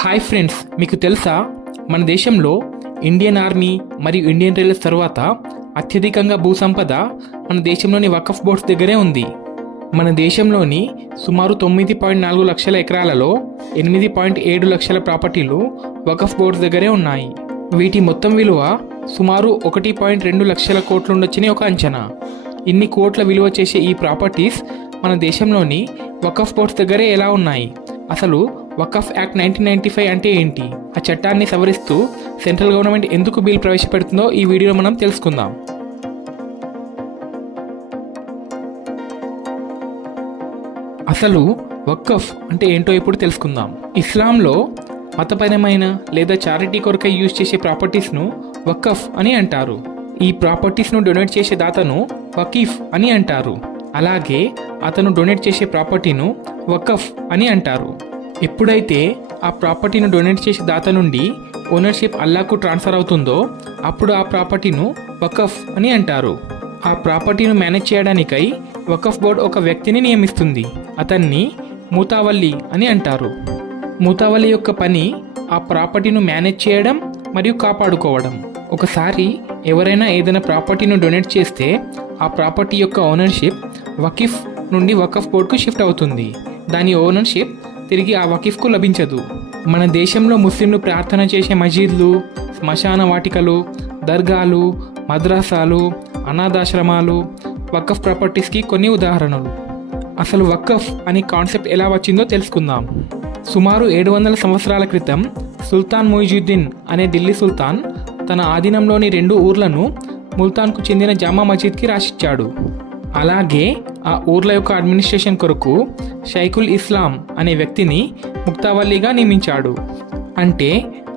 Hi friends, మీకు తెలుసా మన దేశంలో ఇండియన్ ఆర్మీ మరియు ఇండియన్ రైల్వేస్ తర్వాత అత్యధికంగా భూసంపద మన దేశంలోని వకఫ్ బోర్డ్స్ దగ్గరే ఉంది. మన దేశంలోని సుమారు 9.4 లక్షల ఎకరాలలో 8.7 లక్షల ప్రాపర్టీలు వకఫ్ బోర్డ్స్ దగ్గరే ఉన్నాయి. వీటి మొత్తం విలువ సుమారు 1.2 లక్షల కోట్లుండొచ్చని ఒక అంచనా. ఇన్ని కోట్ల విలువ చేసే ఈ ప్రాపర్టీస్ మన దేశంలోని వకఫ్ బోర్డ్స్ దగ్గరే ఎలా ఉన్నాయి? అసలు వకఫ్ యాక్ట్ 1995 అంటే ఏంటి? ఆ చట్టాన్ని సవరిస్తూ సెంట్రల్ గవర్నమెంట్ ఎందుకు బిల్ ప్రవేశపెడుతుందో ఈ వీడియోలో మనం తెలుసుకుందాం. అసలు వకఫ్ అంటే ఏంటో ఇప్పుడు తెలుసుకుందాం. ఇస్లాంలో మతపరమైన లేదా చారిటీ కొరకై యూజ్ చేసే ప్రాపర్టీస్ను వకఫ్ అని అంటారు. ఈ ప్రాపర్టీస్ను డొనేట్ చేసే దాతను వకీఫ్ అని అంటారు. అలాగే అతను డొనేట్ చేసే ప్రాపర్టీను వకఫ్ అని అంటారు. ఎప్పుడైతే ఆ ప్రాపర్టీని డొనేట్ చేసే దాత నుండి ఓనర్షిప్ అల్లాకు ట్రాన్స్ఫర్ అవుతుందో అప్పుడు ఆ ప్రాపర్టీను వకఫ్ అని అంటారు. ఆ ప్రాపర్టీని మేనేజ్ చేయడానికై వకఫ్ బోర్డ్ ఒక వ్యక్తిని నియమిస్తుంది. అతన్ని మూతావల్లి అని అంటారు. మూతావల్లి యొక్క పని ఆ ప్రాపర్టీని మేనేజ్ చేయడం మరియు కాపాడుకోవడం. ఒకసారి ఎవరైనా ఏదైనా ప్రాపర్టీని డొనేట్ చేస్తే ఆ ప్రాపర్టీ యొక్క ఓనర్షిప్ వకీఫ్ నుండి వకఫ్ బోర్డ్కు షిఫ్ట్ అవుతుంది. దాని ఓనర్షిప్ తిరిగి ఆ వకీఫ్కు లభించదు. మన దేశంలో ముస్లింలు ప్రార్థన చేసే మసీద్లు, శ్మశాన వాటికలు, దర్గాలు, మద్రాసాలు, అనాథాశ్రమాలు వకఫ్ ప్రాపర్టీస్కి కొన్ని ఉదాహరణలు. అసలు వకఫ్ అనే కాన్సెప్ట్ ఎలా వచ్చిందో తెలుసుకుందాం. సుమారు 700 సంవత్సరాల క్రితం సుల్తాన్ ముయిజుద్దీన్ అనే ఢిల్లీ సుల్తాన్ తన ఆధీనంలోని 2 ఊర్లను ముల్తాన్కు చెందిన జామా మసీద్కి రాసిచ్చాడు. అలాగే ఆ ఊర్ల యొక్క అడ్మినిస్ట్రేషన్ కొరకు షైఖుల్ ఇస్లాం అనే వ్యక్తిని ముక్తావల్లిగా నియమించాడు. అంటే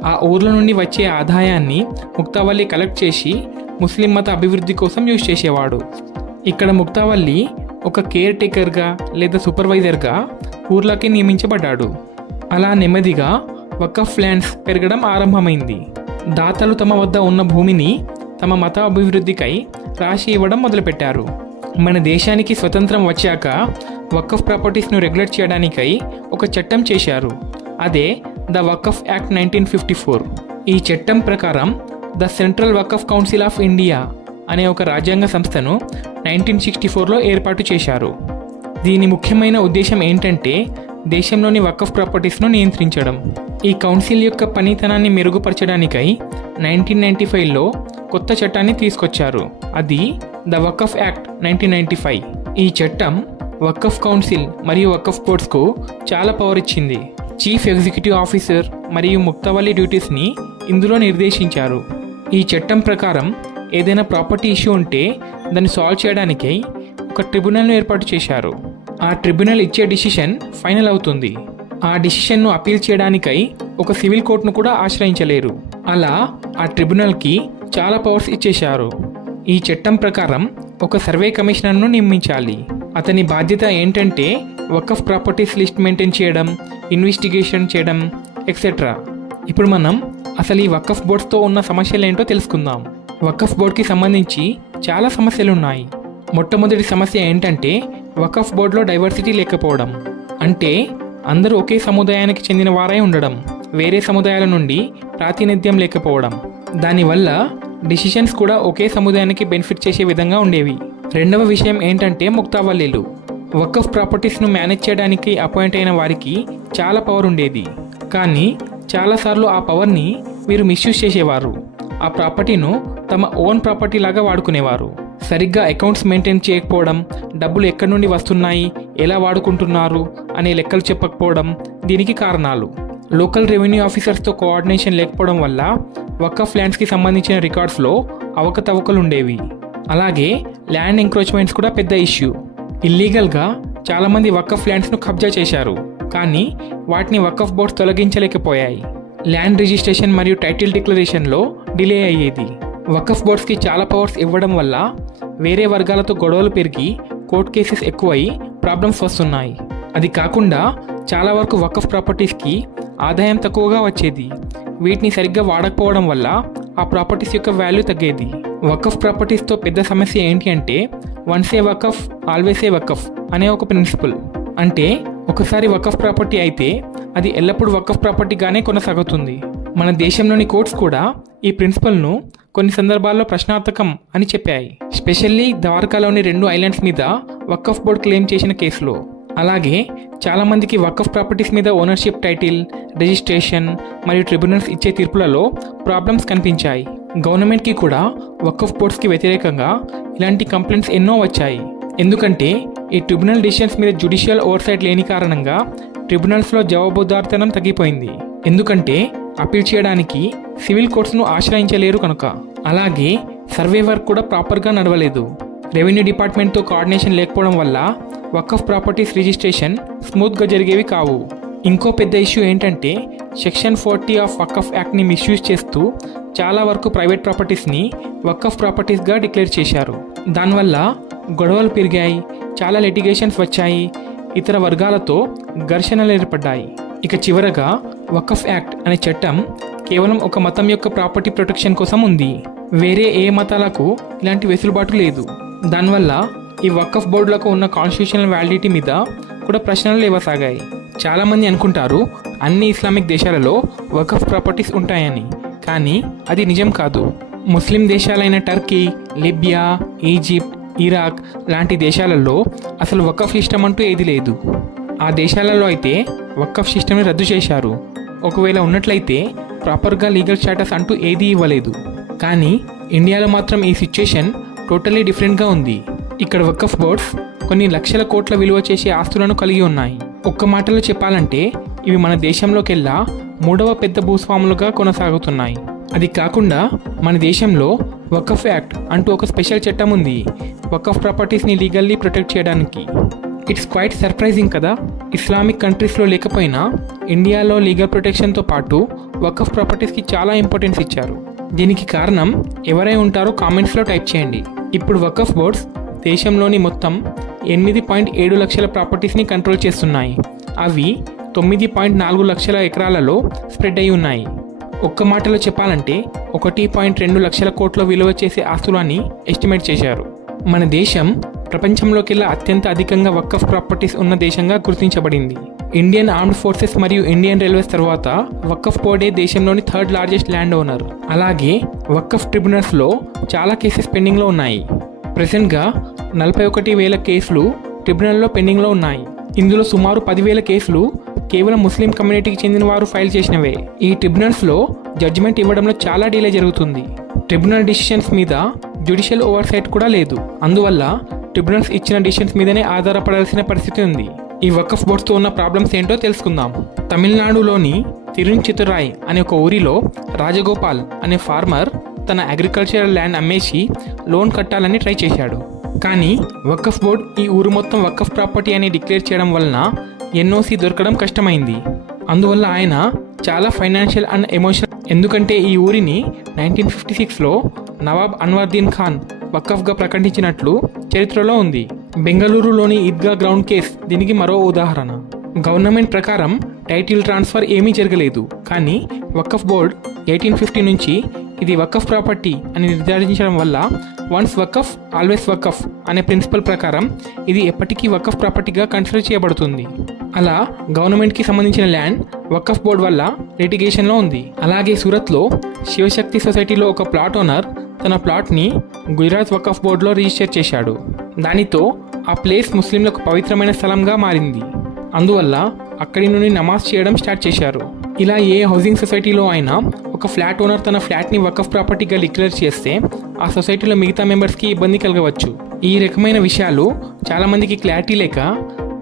ఆ ఊర్ల నుండి వచ్చే ఆదాయాన్ని ముక్తావల్లి కలెక్ట్ చేసి ముస్లిం మత అభివృద్ధి కోసం యూజ్ చేసేవాడు. ఇక్కడ ముక్తావల్లి ఒక కేర్ టేకర్గా లేదా సూపర్వైజర్గా ఊర్లకి నియమించబడ్డాడు. అలా నెమ్మదిగా వకఫ్ ల్యాండ్స్ పెరగడం ఆరంభమైంది. దాతలు తమ వద్ద ఉన్న భూమిని తమ మత అభివృద్ధికై రాసి ఇవ్వడం మొదలుపెట్టారు. మన దేశానికి స్వతంత్రం వచ్చాక వకఫ్ ప్రాపర్టీస్ను రెగ్యులేట్ చేయడానికై ఒక చట్టం చేశారు. అదే ద వకఫ్ యాక్ట్ 1954. ఈ చట్టం ప్రకారం the Central Waqf Council of India అనే ఒక రాజ్యాంగ సంస్థను 1964లో ఏర్పాటు చేశారు. దీని ముఖ్యమైన ఉద్దేశం ఏంటంటే దేశంలోని వకఫ్ ప్రాపర్టీస్ను నియంత్రించడం. ఈ కౌన్సిల్ యొక్క పనితనాన్ని మెరుగుపరచడానికై 1995లో కొత్త చట్టాన్ని తీసుకొచ్చారు. అది ద వకఫ్ యాక్ట్ 1995. ఈ చట్టం వకఫ్ కౌన్సిల్ మరియు వకఫ్ బోర్డ్స్కు చాలా పవర్ ఇచ్చింది. చీఫ్ ఎగ్జిక్యూటివ్ ఆఫీసర్ మరియు ముక్తావల్లి డ్యూటీస్ని ఇందులో నిర్దేశించారు. ఈ చట్టం ప్రకారం ఏదైనా ప్రాపర్టీ ఇష్యూ ఉంటే దాన్ని సాల్వ్ చేయడానికై ఒక ట్రిబ్యునల్ను ఏర్పాటు చేశారు. ఆ ట్రిబ్యునల్ ఇచ్చే డిసిషన్ ఫైనల్ అవుతుంది. ఆ డిసిషన్ను అపీల్ చేయడానికై ఒక సివిల్ కోర్టును కూడా ఆశ్రయించలేరు. అలా ఆ ట్రిబ్యునల్కి చాలా పవర్స్ ఇచ్చేశారు. ఈ చట్టం ప్రకారం ఒక సర్వే కమిషనర్ను నియమించాలి. అతని బాధ్యత ఏంటంటే వకఫ్ ప్రాపర్టీస్ లిస్ట్ మెయింటైన్ చేయడం, ఇన్వెస్టిగేషన్ చేయడం ఎక్సెట్రా. ఇప్పుడు మనం అసలు ఈ వకఫ్ బోర్డ్స్తో ఉన్న సమస్యలు ఏంటో తెలుసుకుందాం. వకఫ్ బోర్డ్కి సంబంధించి చాలా సమస్యలు ఉన్నాయి. మొట్టమొదటి సమస్య ఏంటంటే వకఫ్ బోర్డులో డైవర్సిటీ లేకపోవడం. అంటే అందరూ ఒకే సముదాయానికి చెందిన వారై ఉండడం, వేరే సముదాయాల నుండి ప్రాతినిధ్యం లేకపోవడం. దానివల్ల డిసిషన్స్ కూడా ఒకే సముదాయానికి బెనిఫిట్ చేసే విధంగా ఉండేవి. రెండవ విషయం ఏంటంటే ముక్తావల్లీలు. వకఫ్ ప్రాపర్టీస్ను మేనేజ్ చేయడానికి అపాయింట్ అయిన వారికి చాలా పవర్ ఉండేది. కానీ చాలాసార్లు ఆ పవర్ని వీరు మిస్యూజ్ చేసేవారు. ఆ ప్రాపర్టీను తమ ఓన్ ప్రాపర్టీ లాగా వాడుకునేవారు. సరిగ్గా అకౌంట్స్ మెయింటైన్ చేయకపోవడం, డబ్బులు ఎక్కడి నుండి వస్తున్నాయి, ఎలా వాడుకుంటున్నారు అనే లెక్కలు చెప్పకపోవడం దీనికి కారణాలు. లోకల్ రెవెన్యూ ఆఫీసర్స్తో కోఆర్డినేషన్ లేకపోవడం వల్ల వకఫ్ ల్యాండ్స్కి సంబంధించిన రికార్డ్స్లో అవకతవకలు ఉండేవి. అలాగే ల్యాండ్ ఎంక్రోచ్మెంట్స్ కూడా పెద్ద ఇష్యూ. ఇల్లీగల్గా చాలామంది వకఫ్ ల్యాండ్స్ను కబ్జా చేశారు, కానీ వాటిని వకఫ్ బోర్డ్స్ తొలగించలేకపోయాయి. ల్యాండ్ రిజిస్ట్రేషన్ మరియు టైటిల్ డిక్లరేషన్లో డిలే అయ్యేది. వకఫ్ బోర్డ్స్కి చాలా పవర్స్ ఇవ్వడం వల్ల వేరే వర్గాలతో గొడవలు పెరిగి కోర్ట్ కేసెస్ ఎక్కువై ప్రాబ్లమ్స్ వస్తున్నాయి. అది కాకుండా చాలా వరకు వకఫ్ ప్రాపర్టీస్కి ఆదాయం తక్కువగా వచ్చేది. వీటిని సరిగ్గా వాడకపోవడం వల్ల ఆ ప్రాపర్టీస్ యొక్క వాల్యూ తగ్గేది. వకఫ్ ప్రాపర్టీస్తో పెద్ద సమస్య ఏంటి అంటే once A Waqf always a Waqf అనే ఒక ప్రిన్సిపల్. అంటే ఒకసారి వకఫ్ ప్రాపర్టీ అయితే అది ఎల్లప్పుడూ వకఫ్ ప్రాపర్టీగానే కొనసాగుతుంది. మన దేశంలోని కోర్ట్స్ కూడా ఈ ప్రిన్సిపల్ను కొన్ని సందర్భాల్లో ప్రశ్నార్థకం అని చెప్పాయి. స్పెషల్లీ ద్వారకాలోని 2 ఐలాండ్స్ మీద వకఫ్ బోర్డ్ క్లెయిమ్ చేసిన కేసులో. అలాగే చాలామందికి వకఫ్ ప్రాపర్టీస్ మీద ఓనర్షిప్ టైటిల్, రిజిస్ట్రేషన్ మరియు ట్రిబ్యునల్స్ ఇచ్చే తీర్పులలో ప్రాబ్లమ్స్ కనిపించాయి. గవర్నమెంట్కి కూడా వకఫ్ బోర్డ్స్కి వ్యతిరేకంగా ఇలాంటి కంప్లైంట్స్ ఎన్నో వచ్చాయి. ఎందుకంటే ఈ ట్రిబ్యునల్ డిసిషన్స్ మీద జ్యుడిషియల్ ఓవర్సైట్ లేని కారణంగా ట్రిబ్యునల్స్లో జవాబుదారితనం తగ్గిపోయింది. ఎందుకంటే అపీల్ చేయడానికి సివిల్ కోర్ట్స్ను ఆశ్రయించలేరు కనుక. అలాగే సర్వే వర్క్ కూడా ప్రాపర్గా నడవలేదు. రెవెన్యూ డిపార్ట్మెంట్తో కోఆర్డినేషన్ లేకపోవడం వల్ల వకఫ్ ప్రాపర్టీస్ రిజిస్ట్రేషన్ స్మూత్గా జరిగేవి కావు. ఇంకో పెద్ద ఇష్యూ ఏంటంటే సెక్షన్ 40 ఆఫ్ వకఫ్ యాక్ట్ని మిస్యూజ్ చేస్తూ చాలా వరకు ప్రైవేట్ ప్రాపర్టీస్ని వకఫ్ ప్రాపర్టీస్గా డిక్లేర్ చేశారు. దానివల్ల గొడవలు పెరిగాయి, చాలా లిటిగేషన్స్ వచ్చాయి, ఇతర వర్గాలతో ఘర్షణలు ఏర్పడ్డాయి. ఇక చివరగా వకఫ్ యాక్ట్ అనే చట్టం కేవలం ఒక మతం యొక్క ప్రాపర్టీ ప్రొటెక్షన్ కోసం ఉంది. వేరే ఏ మతాలకు ఇలాంటి వెసులుబాటు లేదు. దానివల్ల ఈ వకఫ్ బోర్డులకు ఉన్న కాన్స్టిట్యూషనల్ వ్యాలిడిటీ మీద కూడా ప్రశ్నలు లేవసాగాయి. చాలామంది అనుకుంటారు అన్ని ఇస్లామిక్ దేశాలలో వకఫ్ ప్రాపర్టీస్ ఉంటాయని, కానీ అది నిజం కాదు. ముస్లిం దేశాలైన టర్కీ, లిబియా, ఈజిప్ట్, ఇరాక్ లాంటి దేశాలలో అసలు వకఫ్ సిస్టమ్ అంటూ ఏది లేదు. ఆ దేశాలలో అయితే వకఫ్ సిస్టమ్ని రద్దు చేశారు. ఒకవేళ ఉన్నట్లయితే ప్రాపర్గా లీగల్ స్టేటస్ అంటూ ఏదీ ఇవ్వలేదు. కానీ ఇండియాలో మాత్రం ఈ సిచ్యుయేషన్ టోటలీ డిఫరెంట్గా ఉంది. ఇక్కడ వకఫ్ బోర్డ్స్ కొన్ని లక్షల కోట్ల విలువ చేసే ఆస్తులను కలిగి ఉన్నాయి. ఒక్క మాటలో చెప్పాలంటే ఇవి మన దేశంలోకెల్లా 3వ పెద్ద భూస్వాములుగా కొనసాగుతున్నాయి. అది కాకుండా మన దేశంలో వకఫ్ యాక్ట్ అంటూ ఒక స్పెషల్ చట్టం ఉంది వకఫ్ ప్రాపర్టీస్ని లీగల్లీ ప్రొటెక్ట్ చేయడానికి. ఇట్స్ క్వైట్ సర్ప్రైజింగ్ కదా. ఇస్లామిక్ కంట్రీస్లో లేకపోయినా ఇండియాలో లీగల్ ప్రొటెక్షన్తో పాటు వకఫ్ ప్రాపర్టీస్కి చాలా ఇంపార్టెన్స్ ఇచ్చారు. దీనికి కారణం ఎవరై ఉంటారో కామెంట్స్లో టైప్ చేయండి. ఇప్పుడు వకఫ్ బోర్డ్స్ దేశంలోని మొత్తం 8.7 లక్షల ప్రాపర్టీస్ని కంట్రోల్ చేస్తున్నాయి. అవి 9.4 లక్షల ఎకరాలలో స్ప్రెడ్ అయి ఉన్నాయి. ఒక్క మాటలో చెప్పాలంటే 1.2 లక్షల కోట్ల విలువ చేసే ఆస్తులని ఎస్టిమేట్ చేశారు. మన దేశం ప్రపంచంలోకెల్లా అత్యంత అధికంగా వకఫ్ ప్రాపర్టీస్ ఉన్న దేశంగా గుర్తించబడింది. ఇండియన్ ఆర్మ్డ్ ఫోర్సెస్ మరియు ఇండియన్ రైల్వేస్ తర్వాత వకఫ్ బోర్డే దేశంలోని 3rd లార్జెస్ట్ ల్యాండ్ ఓనర్. అలాగే వకఫ్ ట్రిబ్యునల్స్లో చాలా కేసెస్ పెండింగ్లో ఉన్నాయి. ప్రెసెంట్గా 41,000 కేసులు ట్రిబ్యునల్లో పెండింగ్లో ఉన్నాయి. ఇందులో సుమారు 10,000 కేసులు కేవలం ముస్లిం కమ్యూనిటీకి చెందిన వారు ఫైల్ చేసినవే. ఈ ట్రిబ్యునల్స్లో జడ్జిమెంట్ ఇవ్వడంలో చాలా డిలే జరుగుతుంది. ట్రిబ్యునల్ డిసిషన్స్ మీద జ్యుడిషియల్ ఓవర్సైట్ కూడా లేదు. అందువల్ల ట్రిబ్యునల్స్ ఇచ్చిన డిసిషన్స్ మీదనే ఆధారపడాల్సిన పరిస్థితి ఉంది. ఈ వకఫ్ బోర్డ్స్తో ఉన్న ప్రాబ్లమ్స్ ఏంటో తెలుసుకుందాం. తమిళనాడులోని తిరుచితురాయ్ అనే ఒక ఊరిలో రాజగోపాల్ అనే ఫార్మర్ తన అగ్రికల్చరల్ ల్యాండ్ అమ్మేసి లోన్ కట్టాలని ట్రై చేశాడు. కానీ వకఫ్ బోర్డ్ ఈ ఊరు మొత్తం వకఫ్ ప్రాపర్టీ అని డిక్లేర్ చేయడం వలన ఎన్ఓసి దొరకడం కష్టమైంది. అందువల్ల ఆయన చాలా ఫైనాన్షియల్ అండ్ ఎమోషనల్. ఎందుకంటే ఈ ఊరిని 1956లో నవాబ్ అన్వర్దీన్ ఖాన్ వకఫ్గా ప్రకటించినట్లు చరిత్రలో ఉంది. బెంగళూరులోని ఈద్గా గ్రౌండ్ కేస్ దీనికి మరో ఉదాహరణ. గవర్నమెంట్ ప్రకారం టైటిల్ ట్రాన్స్ఫర్ ఏమీ జరగలేదు. కానీ వకఫ్ బోర్డ్ 1850 నుంచి ఇది వకఫ్ ప్రాపర్టీ అని నిర్ధారించడం వల్ల వన్స్ వకఫ్ ఆల్వేస్ వకఫ్ అనే ప్రిన్సిపల్ ప్రకారం ఇది ఎప్పటికీ వకఫ్ ప్రాపర్టీగా కన్సిడర్ చేయబడుతుంది. అలా గవర్నమెంట్కి సంబంధించిన ల్యాండ్ వకఫ్ బోర్డ్ వల్ల లిటిగేషన్లో ఉంది. అలాగే సూరత్లో శివశక్తి సొసైటీలో ఒక ప్లాట్ ఓనర్ తన ప్లాట్ని గుజరాత్ వకఫ్ బోర్డులో రిజిస్టర్ చేశాడు. దానితో ఆ ప్లేస్ ముస్లింలకు పవిత్రమైన స్థలంగా మారింది. అందువల్ల అక్కడి నుండి నమాజ్ చేయడం స్టార్ట్ చేశారు. ఇలా ఏ హౌసింగ్ సొసైటీలో అయినా ఒక ఫ్లాట్ ఓనర్ తన ఫ్లాట్ని వకఫ్ ప్రాపర్టీగా డిక్లేర్ చేస్తే ఆ సొసైటీలో మిగతా మెంబర్స్కి ఇబ్బంది కలగవచ్చు. ఈ రకమైన విషయాలు చాలామందికి క్లారిటీ లేక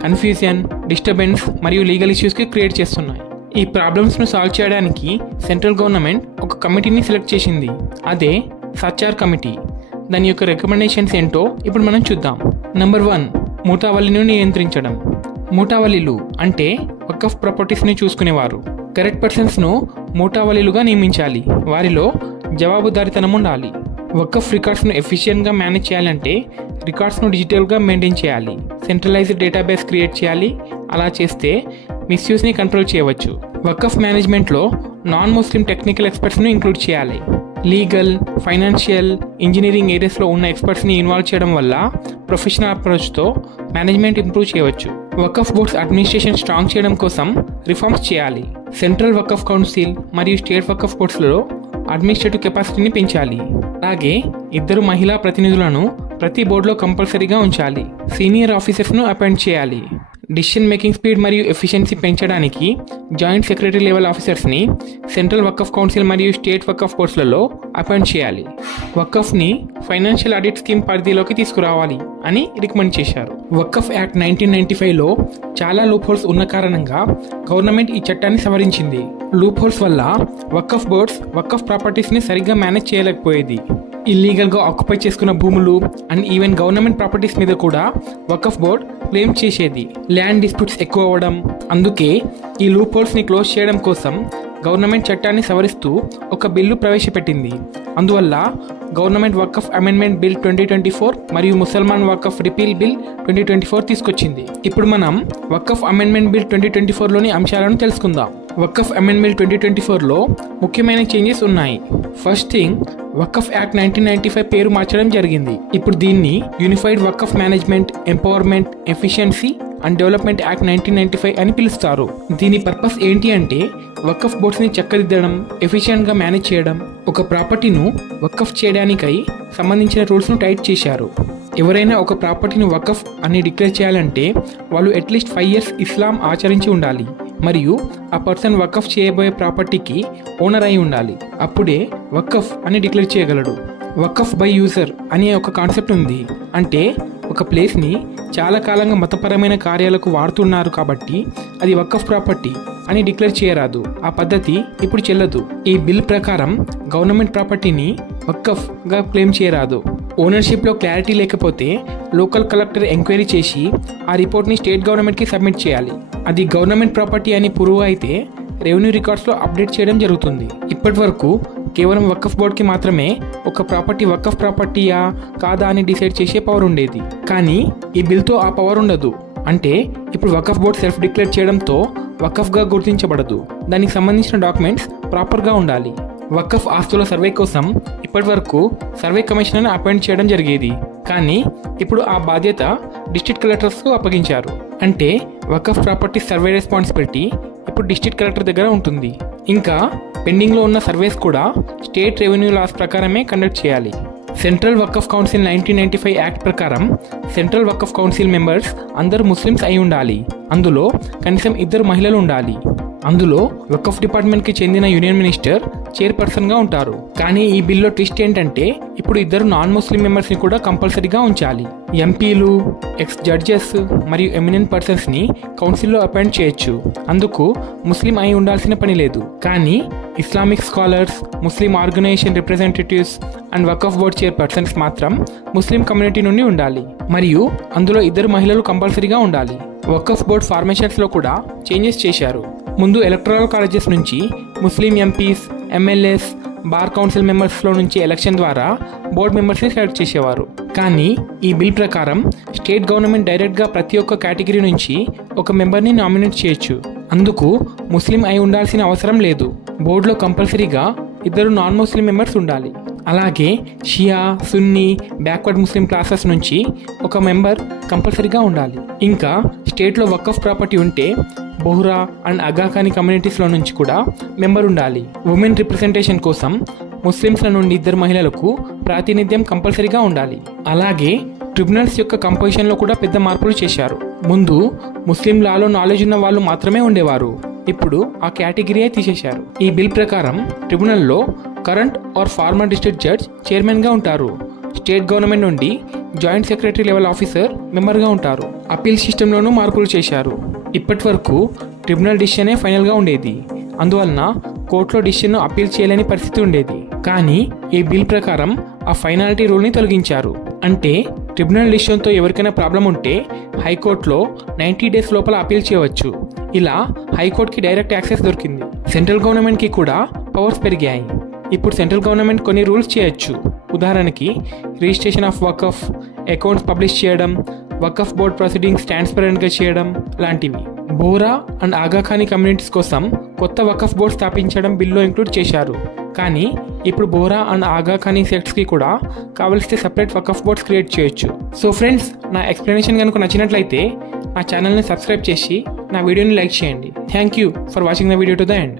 కన్ఫ్యూజన్, డిస్టర్బెన్స్ మరియు లీగల్ ఇష్యూస్కి క్రియేట్ చేస్తున్నాయి. ఈ ప్రాబ్లమ్స్ను సాల్వ్ చేయడానికి సెంట్రల్ గవర్నమెంట్ ఒక కమిటీని సెలెక్ట్ చేసింది. అదే సచార్ కమిటీ. దాని యొక్క రికమెండేషన్స్ ఏంటో ఇప్పుడు మనం చూద్దాం. నెంబర్ 1, మూటావల్లిని నియంత్రించడం. మూటావల్లీలు అంటే వకఫ్ ప్రాపర్టీస్ని చూసుకునేవారు. కరెక్ట్ పర్సన్స్ను మూటావల్లీలుగా నియమించాలి. వారిలో జవాబుదారీతనం ఉండాలి. వకఫ్ రికార్డ్స్ను ఎఫిషియెంట్గా మేనేజ్ చేయాలంటే రికార్డ్స్ను డిజిటల్గా మెయింటైన్ చేయాలి. సెంట్రలైజ్డ్ డేటాబేస్ క్రియేట్ చేయాలి. అలా చేస్తే మిస్యూస్ని కంట్రోల్ చేయవచ్చు. వకఫ్ మేనేజ్మెంట్లో నాన్ ముస్లిం టెక్నికల్ ఎక్స్పర్ట్స్ను ఇంక్లూడ్ చేయాలి. లీగల్, ఫైనాన్షియల్, ఇంజనీరింగ్ ఏరియాస్లో ఉన్న ఎక్స్పర్ట్స్ని ఇన్వాల్వ్ చేయడం వల్ల ప్రొఫెషనల్ అప్రోచ్తో మేనేజ్మెంట్ ఇంప్రూవ్ చేయవచ్చు. వకఫ్ బోర్డ్స్ అడ్మినిస్ట్రేషన్ స్ట్రాంగ్ చేయడం కోసం రిఫార్మ్స్ చేయాలి. సెంట్రల్ వకఫ్ కౌన్సిల్ మరియు స్టేట్ వకఫ్ బోర్డ్స్లో అడ్మినిస్ట్రేటివ్ కెపాసిటీని పెంచాలి. అలాగే 2 మహిళా ప్రతినిధులను ప్రతి బోర్డులో కంపల్సరీగా ఉంచాలి. సీనియర్ ఆఫీసర్స్ను అపాయింట్ చేయాలి. డిసిషన్ మేకింగ్ స్పీడ్ మరియు ఎఫిషియన్సీ పెంచడానికి జాయింట్ సెక్రటరీ లెవెల్ ఆఫీసర్స్ని సెంట్రల్ వకఫ్ కౌన్సిల్ మరియు స్టేట్ వకఫ్ బోర్డ్స్లలో అపాయింట్ చేయాలి. వకఫ్ని ఫైనాన్షియల్ ఆడిట్ స్కీమ్ పరిధిలోకి తీసుకురావాలి అని రికమెండ్ చేశారు. వకఫ్ యాక్ట్ 1995లో చాలా లూప్ హోల్స్ ఉన్న కారణంగా గవర్నమెంట్ ఈ చట్టాన్ని సవరించింది. లూప్ హోల్స్ వల్ల వకఫ్ బోర్డ్స్ వకఫ్ ప్రాపర్టీస్ని సరిగ్గా మేనేజ్ చేయలేకపోయేది. ఇల్లీగల్గా ఆక్యుపై చేసుకున్న భూములు అండ్ ఈవెన్ గవర్నమెంట్ ప్రాపర్టీస్ మీద కూడా వకఫ్ బోర్డ్ క్లెయిమ్ చేసేది. ల్యాండ్ డిస్ప్యూట్స్ ఎక్కువ అవ్వడం, అందుకే ఈ లూప్ హోల్స్ని క్లోజ్ చేయడం కోసం గవర్నమెంట్ చట్టాన్ని సవరిస్తూ ఒక బిల్లు ప్రవేశపెట్టింది. అందువల్ల గవర్నమెంట్ వకఫ్ అమెండ్మెంట్ బిల్ 2024 మరియు ముసల్మాన్ వకఫ్ రిపీల్ బిల్ 2024 తీసుకొచ్చింది. ఇప్పుడు మనం వకఫ్ అమెండ్మెంట్ బిల్ 2024లోని అంశాలను తెలుసుకుందాం. వకఫ్ అమెండ్మెంట్ 2024లో ముఖ్యమైన చేంజెస్ ఉన్నాయి. ఫస్ట్ థింగ్, వకఫ్ యాక్ట్ 1995 పేరు మార్చడం జరిగింది. ఇప్పుడు దీన్ని Unified Waqf Management, Empowerment, Efficiency and Development Act 1995 అని పిలుస్తారు. దీని పర్పస్ ఏంటి అంటే వకఫ్ బోర్డ్స్ని చక్కదిద్దడం, ఎఫిషియెంట్గా మేనేజ్ చేయడం. ఒక ప్రాపర్టీను వకఫ్ చేయడానికై సంబంధించిన రూల్స్ను టైట్ చేశారు. ఎవరైనా ఒక ప్రాపర్టీని వకఫ్ అని డిక్లేర్ చేయాలంటే వాళ్ళు అట్లీస్ట్ 5 years ఇస్లాం ఆచరించి ఉండాలి మరియు ఆ పర్సన్ వకఫ్ చేయబోయే ప్రాపర్టీకి ఓనర్ అయి ఉండాలి. అప్పుడే వకఫ్ అని డిక్లేర్ చేయగలడు. వకఫ్ బై యూజర్ అనే ఒక కాన్సెప్ట్ ఉంది. అంటే ఒక ప్లేస్ని చాలా కాలంగా మతపరమైన కార్యాలకు వాడుతున్నారు కాబట్టి అది వకఫ్ ప్రాపర్టీ అని డిక్లేర్ చేయరాదు. ఆ పద్ధతి ఇప్పుడు చెల్లదు. ఈ బిల్ ప్రకారం గవర్నమెంట్ ప్రాపర్టీని వకఫ్గా క్లెయిమ్ చేయరాదు. ఓనర్షిప్లో క్లారిటీ లేకపోతే లోకల్ కలెక్టర్ ఎంక్వైరీ చేసి ఆ రిపోర్ట్ని స్టేట్ గవర్నమెంట్కి సబ్మిట్ చేయాలి. అది గవర్నమెంట్ ప్రాపర్టీ అని ప్రూవ్ అయితే రెవెన్యూ రికార్డ్స్లో అప్డేట్ చేయడం జరుగుతుంది. ఇప్పటి వరకు కేవలం వకఫ్ బోర్డ్కి మాత్రమే ఒక ప్రాపర్టీ వకఫ్ ప్రాపర్టీయా కాదా అని డిసైడ్ చేసే పవర్ ఉండేది. కానీ ఈ బిల్తో ఆ పవర్ ఉండదు. అంటే ఇప్పుడు వకఫ్ బోర్డ్ సెల్ఫ్ డిక్లేర్ చేయడంతో వకఫ్గా గుర్తించబడదు. దానికి సంబంధించిన డాక్యుమెంట్స్ ప్రాపర్గా ఉండాలి. వకఫ్ ఆస్తుల సర్వే కోసం ఇప్పటి వరకు సర్వే కమిషనర్ని అపాయింట్ చేయడం జరిగేది. కానీ ఇప్పుడు ఆ బాధ్యత డిస్ట్రిక్ట్ కలెక్టర్స్కు అప్పగించారు. అంటే వకఫ్ ప్రాపర్టీ సర్వే రెస్పాన్సిబిలిటీ ఇప్పుడు డిస్ట్రిక్ట్ కలెక్టర్ దగ్గర ఉంటుంది. ఇంకా పెండింగ్లో ఉన్న సర్వేస్ కూడా స్టేట్ రెవెన్యూ లాస్ ప్రకారమే కండక్ట్ చేయాలి. సెంట్రల్ వకఫ్ కౌన్సిల్ 1995 యాక్ట్ ప్రకారం సెంట్రల్ వకఫ్ కౌన్సిల్ మెంబర్స్ అందరూ ముస్లిమ్స్ అయి ఉండాలి. అందులో కనీసం 2 మహిళలు ఉండాలి. అందులో వకఫ్ డిపార్ట్మెంట్కి చెందిన యూనియన్ మినిస్టర్ చైర్పర్సన్గా ఉంటారు. కానీ ఈ బిల్లో ట్విస్ట్ ఏంటంటే ఇప్పుడు 2 నాన్ ముస్లిం మెంబర్స్ని కూడా కంపల్సరీగా ఉంచాలి. ఎంపీలు, ఎక్స్ జడ్జెస్ మరియు ఎమినెంట్ పర్సన్స్ని కౌన్సిల్లో అపాయింట్ చేయొచ్చు. అందుకు ముస్లిం అయి ఉండాల్సిన పని లేదు. కానీ Islamic scholars, Muslim organization representatives and Waqf board chairpersons మాత్రం ముస్లిం కమ్యూనిటీ నుండి ఉండాలి. మరియు అందులో 2 మహిళలు కంపల్సరీగా ఉండాలి. వకఫ్ బోర్డ్ ఫార్మేషన్స్లో కూడా చేంజెస్ చేశారు. ముందు ఎలక్టరల్ కాలేజెస్ నుంచి ముస్లిం ఎంపీస్, ఎమ్మెల్యేస్, బార్ కౌన్సిల్ మెంబర్స్లో నుంచి ఎలక్షన్ ద్వారా బోర్డ్ మెంబర్స్ని సెలెక్ట్ చేసేవారు. కానీ ఈ బిల్ ప్రకారం స్టేట్ గవర్నమెంట్ డైరెక్ట్గా ప్రతి ఒక్క కేటగిరీ నుంచి ఒక మెంబర్ని నామినేట్ చేయొచ్చు. అందుకు ముస్లిం అయి ఉండాల్సిన అవసరం లేదు. బోర్డులో కంపల్సరీగా 2 నాన్ ముస్లిం మెంబర్స్ ఉండాలి. అలాగే షియా, సున్నీ, బ్యాక్వర్డ్ ముస్లిం క్లాసెస్ నుంచి ఒక మెంబర్ కంపల్సరీగా ఉండాలి. ఇంకా స్టేట్లో వకఫ్ ప్రాపర్టీ ఉంటే బోహ్రా అండ్ అగాఖానీ కమ్యూనిటీస్లో నుంచి కూడా మెంబర్ ఉండాలి. ఉమెన్ రిప్రజెంటేషన్ కోసం ముస్లిమ్స్ల నుండి 2 మహిళలకు ప్రాతినిధ్యం కంపల్సరీగా ఉండాలి. అలాగే ట్రిబ్యునల్స్ యొక్క కంపోజిషన్లో కూడా పెద్ద మార్పులు చేశారు. ముందు ముస్లిం లాలో నాలెడ్జ్ ఉన్న వాళ్ళు మాత్రమే ఉండేవారు. ఇప్పుడు ఆ కేటగిరీయే తీసేశారు. ఈ బిల్ ప్రకారం ట్రిబ్యునల్లో current or former district judge చైర్మన్గా ఉంటారు. స్టేట్ గవర్నమెంట్ నుండి జాయింట్ సెక్రటరీ లెవెల్ ఆఫీసర్ మెంబర్గా ఉంటారు. అప్పీల్ సిస్టంలోనూ మార్పులు చేశారు. ఇప్పటి వరకు ట్రిబ్యునల్ డిసిషనే ఫైనల్గా ఉండేది. అందువలన కోర్టులో డిసిషన్ను అప్పీల్ చేయలేని పరిస్థితి ఉండేది. కానీ ఈ బిల్ ప్రకారం ఆ ఫైనాలిటీ రూల్ని తొలగించారు. అంటే ట్రిబ్యునల్ డిసిషన్తో ఎవరికైనా ప్రాబ్లం ఉంటే హైకోర్టులో 90 days లోపల అప్పీల్ చేయవచ్చు. ఇలా హైకోర్టుకి డైరెక్ట్ యాక్సెస్ దొరికింది. సెంట్రల్ గవర్నమెంట్కి కూడా పవర్స్ పెరిగాయి. ఇప్పుడు సెంట్రల్ గవర్నమెంట్ కొన్ని రూల్స్ చేయొచ్చు. ఉదాహరణకి registration of Waqf, accounts publish చేయడం, వకఫ్ బోర్డ్ ప్రొసీడింగ్స్ ట్రాన్స్పరెంట్గా చేయడం లాంటివి. బోహ్రా అండ్ ఆగాఖానీ కమ్యూనిటీస్ కోసం కొత్త వకఫ్ బోర్డ్ స్థాపించడం బిల్లో ఇంక్లూడ్ చేశారు. కానీ ఇప్పుడు బోరా అండ్ ఆగా ఖానీ సెక్ట్స్కి కూడా కావలిస్తే సపరేట్ వకఫ్ బోర్డ్స్ క్రియేట్ చేయొచ్చు. సో ఫ్రెండ్స్, నా ఎక్స్ప్లెనేషన్ కనుక నచ్చినట్లయితే నా ఛానల్ని సబ్స్క్రైబ్ చేసి నా వీడియోని లైక్ చేయండి. Thank you for watching the video to the end.